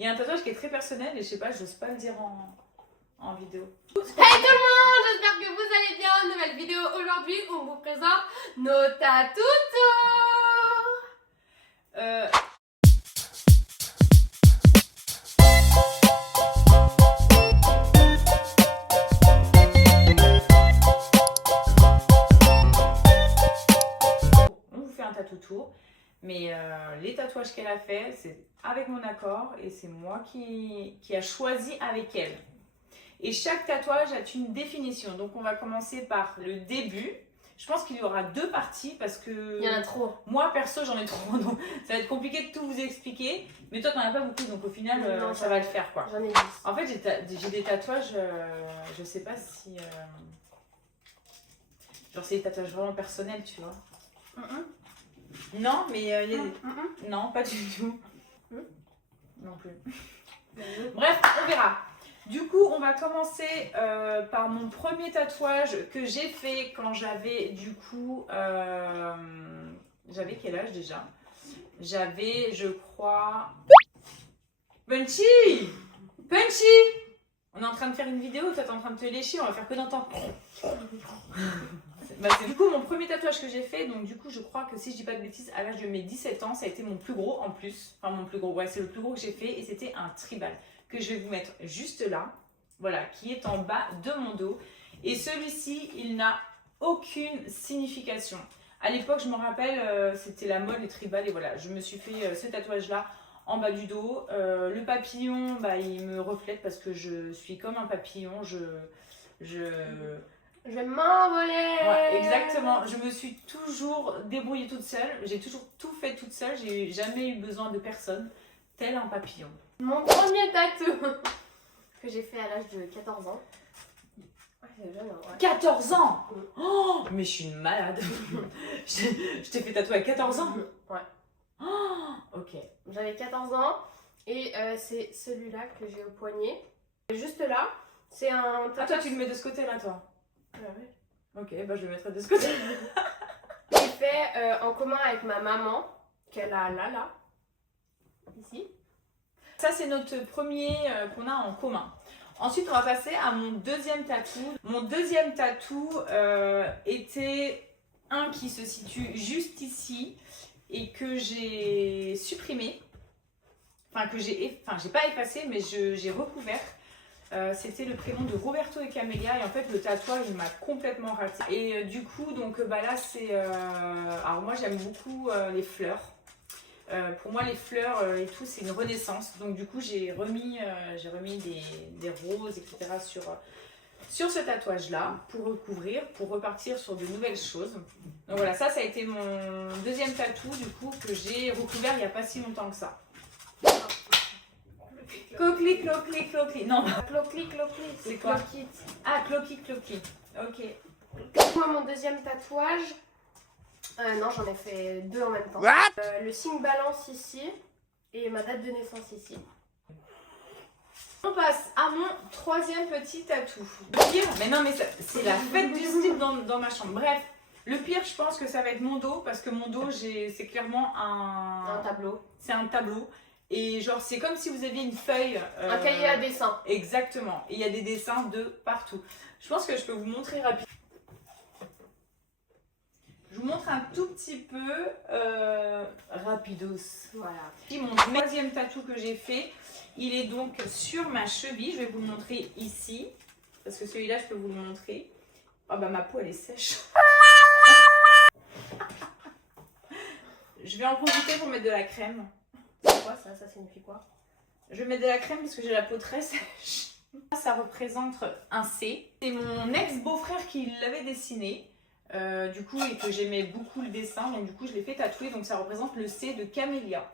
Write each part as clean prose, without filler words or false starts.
Il y a un tatouage qui est très personnel et je sais pas, j'ose pas le dire en vidéo. Hey tout le monde, j'espère que vous allez bien. Nouvelle vidéo aujourd'hui où on vous présente nos tatous. On vous fait un tatou tour, mais les tatouages qu'elle a fait, c'est avec mon accord et c'est moi qui a choisi avec elle. Et chaque tatouage a une définition. Donc on va commencer par le début. Je pense qu'il y aura deux parties parce que... Il y en a trop. Moi, perso, j'en ai trop. Donc ça va être compliqué de tout vous expliquer. Mais toi, t'en as pas beaucoup. Donc au final, Non, ça va le faire, quoi. J'en ai 10. En fait, j'ai des tatouages... je sais pas si... genre, c'est des tatouages vraiment personnels, tu vois. Non, mais il y a des... Non, pas du tout. Non plus. Bref, on verra. Du coup, on va commencer par mon premier tatouage que j'ai fait quand j'avais du coup... j'avais quel âge déjà? J'avais, je crois... Punchy! Punchy! On est en train de faire une vidéo, toi t'es en train de te lécher, on va faire que d'entendre. Bah, c'est du coup mon premier tatouage que j'ai fait, donc du coup je crois que si je dis pas de bêtises, à l'âge de mes 17 ans, ça a été mon plus gros en plus. Enfin mon plus gros, ouais c'est le plus gros que j'ai fait et c'était un tribal que je vais vous mettre juste là, voilà, qui est en bas de mon dos. Et celui-ci, il n'a aucune signification. À l'époque, je me rappelle, c'était la mode, les tribales, et voilà, je me suis fait ce tatouage-là en bas du dos. Le papillon, bah, il me reflète parce que je suis comme un papillon, je vais m'envoler. Ouais, exactement, je me suis toujours débrouillée toute seule, j'ai toujours tout fait toute seule, j'ai jamais eu besoin de personne, tel un papillon. Mon premier tatou que j'ai fait à l'âge de 14 ans. Ouais, c'est jeune, ouais. 14 ans! Oh, mais je suis une malade. Je t'ai fait tatouer à 14 ans? Ouais. Oh, ok. J'avais 14 ans et c'est celui-là que j'ai au poignet. Juste là, c'est un tatouage. Ah, toi, tu le mets de ce côté-là, toi? Ouais. Ok, bah je le mettrai de ce côté. J'ai fait en commun avec ma maman, qu'elle a là, ici. Ça, c'est notre premier qu'on a en commun. Ensuite, on va passer à mon deuxième tatou. Mon deuxième tatou était un qui se situe juste ici et que j'ai supprimé. Enfin, j'ai pas effacé, mais j'ai recouvert. C'était le prénom de Roberto et Camélia et en fait le tatouage il m'a complètement raté. Et du coup, donc bah là c'est... alors moi j'aime beaucoup les fleurs. Pour moi les fleurs et tout c'est une renaissance, donc du coup j'ai remis des roses etc sur ce tatouage là pour recouvrir, pour repartir sur de nouvelles choses. Donc voilà, ça a été mon deuxième tatou du coup que j'ai recouvert il n'y a pas si longtemps que ça. Clocli, clocli, clocli, non. Clocli, clocli, c'est quoi? Cloquit. Ah, clocli, clocli, ok. Moi mon deuxième tatouage, non j'en ai fait deux en même temps. Le signe balance ici et ma date de naissance ici. On passe à mon troisième petit tatou. Le pire, mais non mais c'est la fête du slip dans ma chambre. Bref, le pire je pense que ça va être mon dos parce que mon dos c'est clairement Un tableau. C'est un tableau. Et genre c'est comme si vous aviez une feuille. Un cahier à dessin. Exactement. Et il y a des dessins de partout. Je pense que je peux vous montrer rapidement. Je vous montre un tout petit peu rapidos. Voilà. Mon troisième tatou que j'ai fait, il est donc sur ma cheville. Je vais vous le montrer ici. Parce que celui-là, je peux vous le montrer. Oh bah ma peau, elle est sèche. Je vais en profiter pour mettre de la crème. C'est quoi ça? Ça signifie quoi? Je vais mettre de la crème parce que j'ai la peau très sèche. Ça représente un C. C'est mon ex-beau-frère qui l'avait dessiné. Du coup, et que j'aimais beaucoup le dessin, donc du coup je l'ai fait tatouer, donc ça représente le C de Camélia.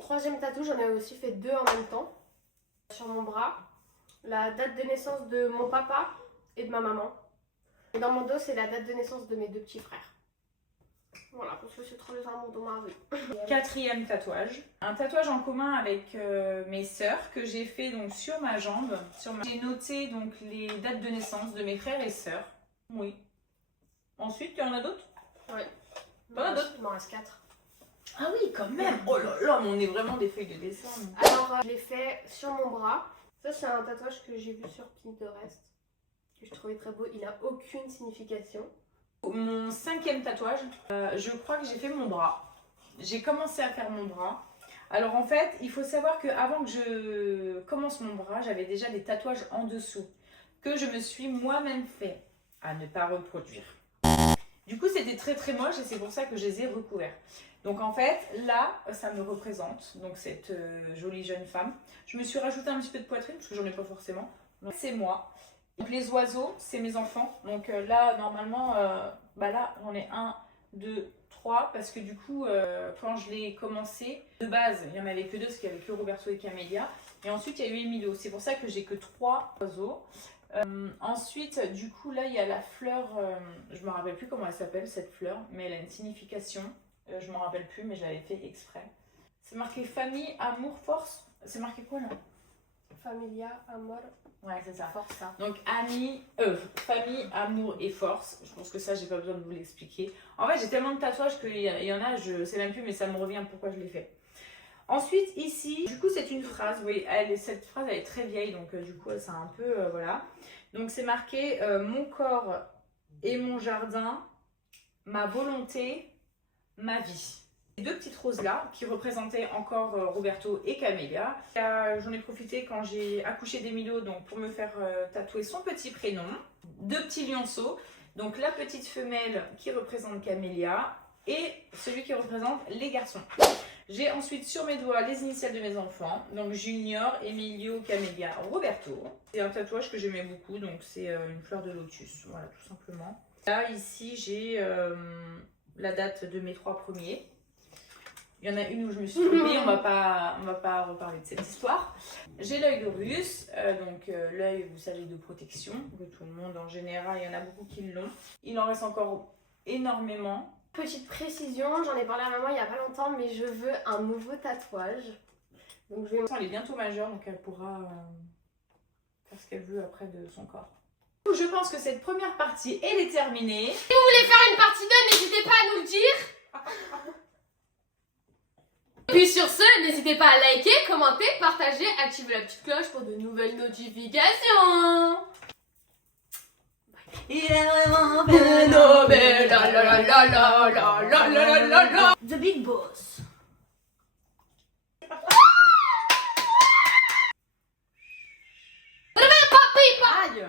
Troisième tatou, j'en ai aussi fait deux en même temps. Sur mon bras, la date de naissance de mon papa et de ma maman. Et dans mon dos, c'est la date de naissance de mes deux petits frères. Voilà, parce que c'est trop les amours dans ma vie. Quatrième tatouage. Un tatouage en commun avec mes sœurs que j'ai fait donc sur ma jambe. J'ai noté donc les dates de naissance de mes frères et sœurs. Oui. Ensuite, il y en a d'autres? Oui. T'en as d'autres? Il m'en reste 4. Ah oui, quand même. Oh là là, mais on est vraiment des feuilles de dessin. Alors, je l'ai fait sur mon bras. Ça, c'est un tatouage que j'ai vu sur Pinterest, que je trouvais très beau. Il n'a aucune signification. Mon 5e tatouage, je crois que j'ai fait mon bras. J'ai commencé à faire mon bras. Alors en fait, il faut savoir qu'avant que je commence mon bras, j'avais déjà des tatouages en dessous que je me suis moi-même fait, à ne pas reproduire. Du coup, c'était très très moche et c'est pour ça que je les ai recouverts. Donc en fait, là, ça me représente, donc cette jolie jeune femme. Je me suis rajouté un petit peu de poitrine parce que j'en ai pas forcément. C'est moi. Donc les oiseaux, c'est mes enfants. Donc là, normalement, là, j'en ai 1, 2, 3 parce que du coup, quand je l'ai commencé, de base, il n'y en avait que 2 parce qu'il n'y avait que Roberto et Camélia. Et ensuite, il y a eu Emilio. C'est pour ça que j'ai que 3 oiseaux. Ensuite, du coup, là, il y a la fleur, je me rappelle plus comment elle s'appelle cette fleur, mais elle a une signification. Je m'en rappelle plus, mais je l'avais fait exprès. C'est marqué famille, amour, force. C'est marqué quoi là? Familia, amor. Ouais, c'est ça. Force. Donc, famille, amour et force. Je pense que ça, j'ai pas besoin de vous l'expliquer. En fait, j'ai tellement de tatouages qu'il y en a, je sais même plus, mais ça me revient pourquoi je l'ai fait. Ensuite, ici, du coup, c'est une phrase. Vous voyez, cette phrase, elle est très vieille, donc du coup, c'est un peu, voilà. Donc, c'est marqué mon corps et mon jardin, ma volonté, ma vie. Ces 2 petites roses là qui représentaient encore Roberto et Camélia. J'en ai profité quand j'ai accouché d'Emilio donc pour me faire tatouer son petit prénom. 2 petits lionceaux, donc la petite femelle qui représente Camélia et celui qui représente les garçons. J'ai ensuite sur mes doigts les initiales de mes enfants, donc Junior, Emilio, Camélia, Roberto. C'est un tatouage que j'aimais beaucoup, donc c'est une fleur de lotus, voilà tout simplement. Là ici j'ai la date de mes 3 premiers. Il y en a une où je me suis trompée, on va pas reparler de cette histoire. J'ai l'œil de Russe, donc l'œil, vous savez, de protection, que tout le monde en général, il y en a beaucoup qui l'ont. Il en reste encore énormément. Petite précision, j'en ai parlé à maman il y a pas longtemps, mais je veux un nouveau tatouage. Donc je vais... Elle est bientôt majeure, donc elle pourra faire ce qu'elle veut après de son corps. Je pense que cette première partie, elle est terminée. Si vous voulez faire une partie 2, n'hésitez pas à nous le dire. Et puis sur ce, n'hésitez pas à liker, commenter, partager, activer la petite cloche pour de nouvelles notifications. Il est vraiment phénoménal, la la la la la la la la la. The Big Boss. Aïe.